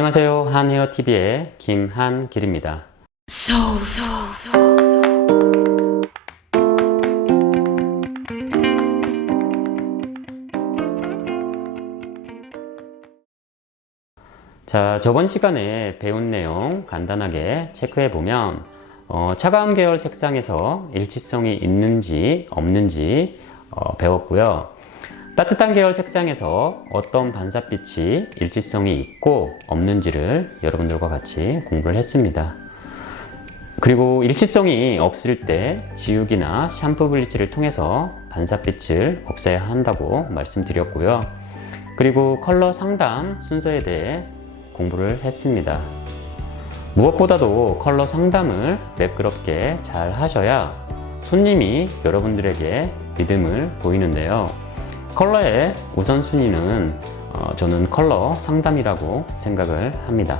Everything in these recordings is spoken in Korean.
안녕하세요. 한헤어TV의 김한길입니다. 자, 저번 시간에 배운 내용 간단하게 체크해 보면 어, 차가운 계열 색상에서 일치성이 있는지 없는지 어, 배웠고요. 따뜻한 계열 색상에서 어떤 반사빛이 일치성이 있고 없는지를 여러분들과 같이 공부를 했습니다. 그리고 일치성이 없을 때 지우기나 샴푸 블리치를 통해서 반사빛을 없애야 한다고 말씀드렸고요. 그리고 컬러 상담 순서에 대해 공부를 했습니다. 무엇보다도 컬러 상담을 매끄럽게 잘 하셔야 손님이 여러분들에게 믿음을 보이는데요. 컬러의 우선순위는 어, 저는 컬러 상담이라고 생각을 합니다.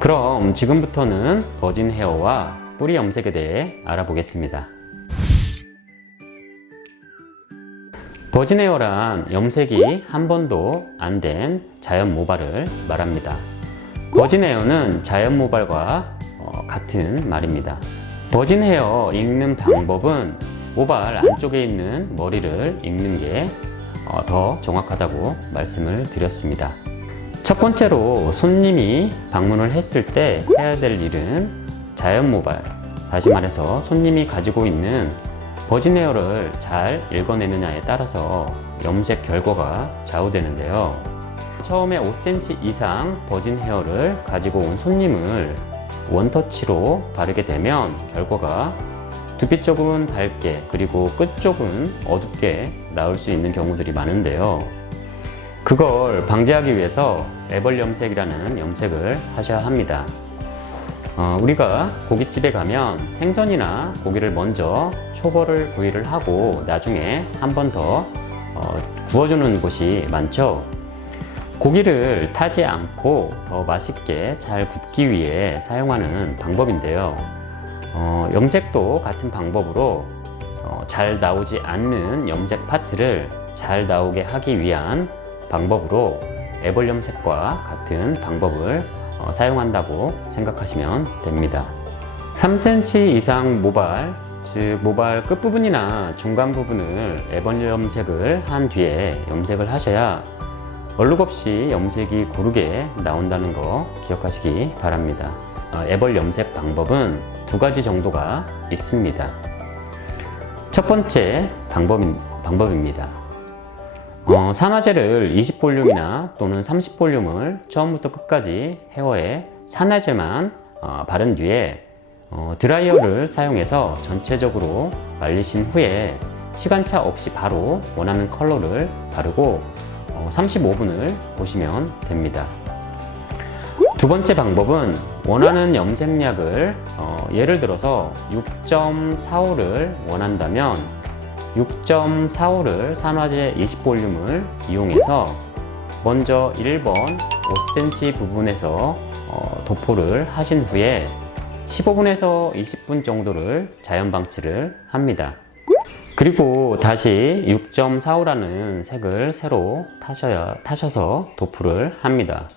그럼 지금부터는 버진 헤어와 뿌리 염색에 대해 알아보겠습니다. 버진 헤어란 염색이 한 번도 안 된 자연 모발을 말합니다. 버진 헤어는 자연 모발과 어, 같은 말입니다. 버진 헤어 읽는 방법은 모발 안쪽에 있는 머리를 읽는 게 더 정확하다고 말씀을 드렸습니다. 첫 번째로 손님이 방문을 했을 때 해야 될 일은 자연 모발, 다시 말해서 손님이 가지고 있는 버진 헤어를 잘 읽어내느냐에 따라서 염색 결과가 좌우되는데요. 처음에 5cm 이상 버진 헤어를 가지고 온 손님을 원터치로 바르게 되면 결과가 두피 쪽은 밝게 그리고 끝 쪽은 어둡게 나올 수 있는 경우들이 많은데요. 그걸 방지하기 위해서 애벌 염색이라는 염색을 하셔야 합니다. 어, 우리가 고깃집에 가면 생선이나 고기를 먼저 초벌을 구이를 하고 나중에 한 번더 어, 구워주는 곳이 많죠. 고기를 타지 않고 더 맛있게 잘 굽기 위해 사용하는 방법인데요. 어, 염색도 같은 방법으로 어, 잘 나오지 않는 염색 파트를 잘 나오게 하기 위한 방법으로 애벌 염색과 같은 방법을 어, 사용한다고 생각하시면 됩니다. 3cm 이상 모발, 즉 모발 끝부분이나 중간 부분을 애벌 염색을 한 뒤에 염색을 하셔야 얼룩 없이 염색이 고르게 나온다는 거 기억하시기 바랍니다. 어, 애벌 염색 방법은 두 가지 정도가 있습니다. 첫 번째 방법인, 방법입니다. 어, 산화제를 20볼륨이나 또는 30볼륨을 처음부터 끝까지 헤어에 산화제만 어, 바른 뒤에 어, 드라이어를 사용해서 전체적으로 말리신 후에 시간차 없이 바로 원하는 컬러를 바르고 어, 35분을 보시면 됩니다. 두 번째 방법은 원하는 염색약을 어, 예를 들어서 6.45를 원한다면 6.45를 산화제 20볼륨을 이용해서 먼저 1번 5cm 부분에서 어, 도포를 하신 후에 15분에서 20분 정도를 자연 방치를 합니다. 그리고 다시 6.45라는 색을 새로 타셔야, 타셔서 도포를 합니다.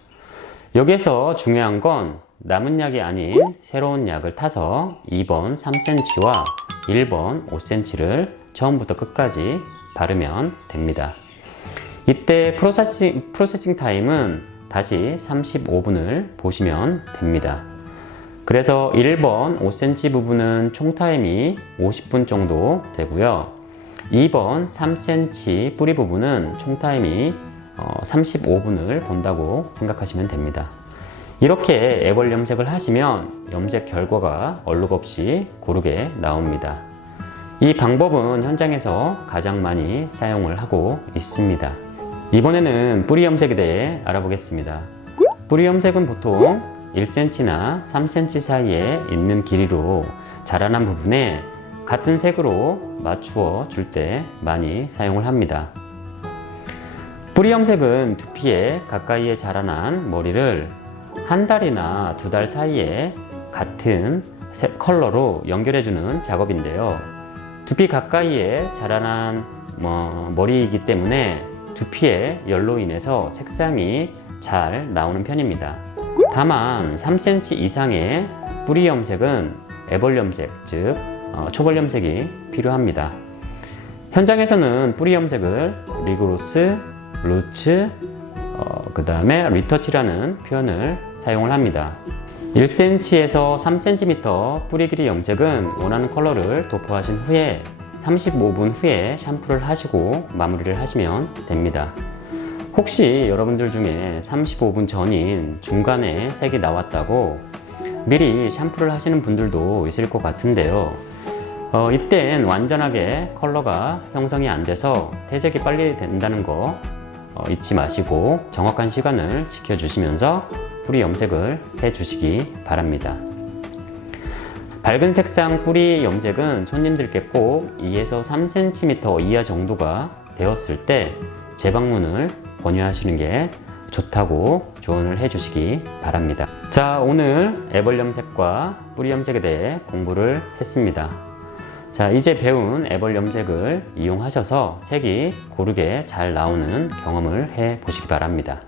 여기에서 중요한 건 남은 약이 아닌 새로운 약을 타서 2번 3cm와 1번 5cm를 처음부터 끝까지 바르면 됩니다. 이때 프로세싱, 프로세싱 타임은 다시 35분을 보시면 됩니다. 그래서 1번 5cm 부분은 총 타임이 50분 정도 되고요. 2번 3cm 뿌리 부분은 총 타임이 35분을 본다고 생각하시면 됩니다. 이렇게 애벌 염색을 하시면 염색 결과가 얼룩 없이 고르게 나옵니다. 이 방법은 현장에서 가장 많이 사용을 하고 있습니다. 이번에는 뿌리 염색에 대해 알아보겠습니다. 뿌리 염색은 보통 1cm나 3cm 사이에 있는 길이로 자라난 부분에 같은 색으로 맞추어 줄 때 많이 사용을 합니다. 뿌리 염색은 두피에 가까이에 자라난 머리를 한 달이나 두 달 사이에 같은 컬러로 연결해주는 작업인데요. 두피 가까이에 자라난 뭐, 머리이기 때문에 두피의 열로 인해서 색상이 잘 나오는 편입니다. 다만 3cm 이상의 뿌리 염색은 애벌 염색, 즉 어, 초벌 염색이 필요합니다. 현장에서는 뿌리 염색을 리그로스, 루츠, 그 다음에 리터치라는 표현을 사용을 합니다. 1cm에서 3cm 뿌리 길이 염색은 원하는 컬러를 도포하신 후에 35분 후에 샴푸를 하시고 마무리를 하시면 됩니다. 혹시 여러분들 중에 35분 전인 중간에 색이 나왔다고 미리 샴푸를 하시는 분들도 있을 것 같은데요. 어, 이땐 완전하게 컬러가 형성이 안 돼서 퇴색이 빨리 된다는 거 어, 잊지 마시고 정확한 시간을 지켜주시면서 뿌리 염색을 해 주시기 바랍니다. 밝은 색상 뿌리 염색은 손님들께 꼭 2에서 3cm 이하 정도가 되었을 때 재방문을 권유하시는 게 좋다고 조언을 해 주시기 바랍니다. 자, 오늘 애벌 염색과 뿌리 염색에 대해 공부를 했습니다. 자, 이제 배운 애벌 염색을 이용하셔서 색이 고르게 잘 나오는 경험을 해 보시기 바랍니다.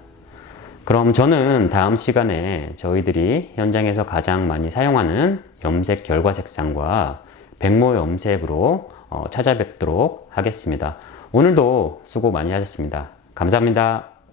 그럼 저는 다음 시간에 저희들이 현장에서 가장 많이 사용하는 염색 결과 색상과 백모 염색으로 어, 찾아뵙도록 하겠습니다. 오늘도 수고 많이 하셨습니다. 감사합니다.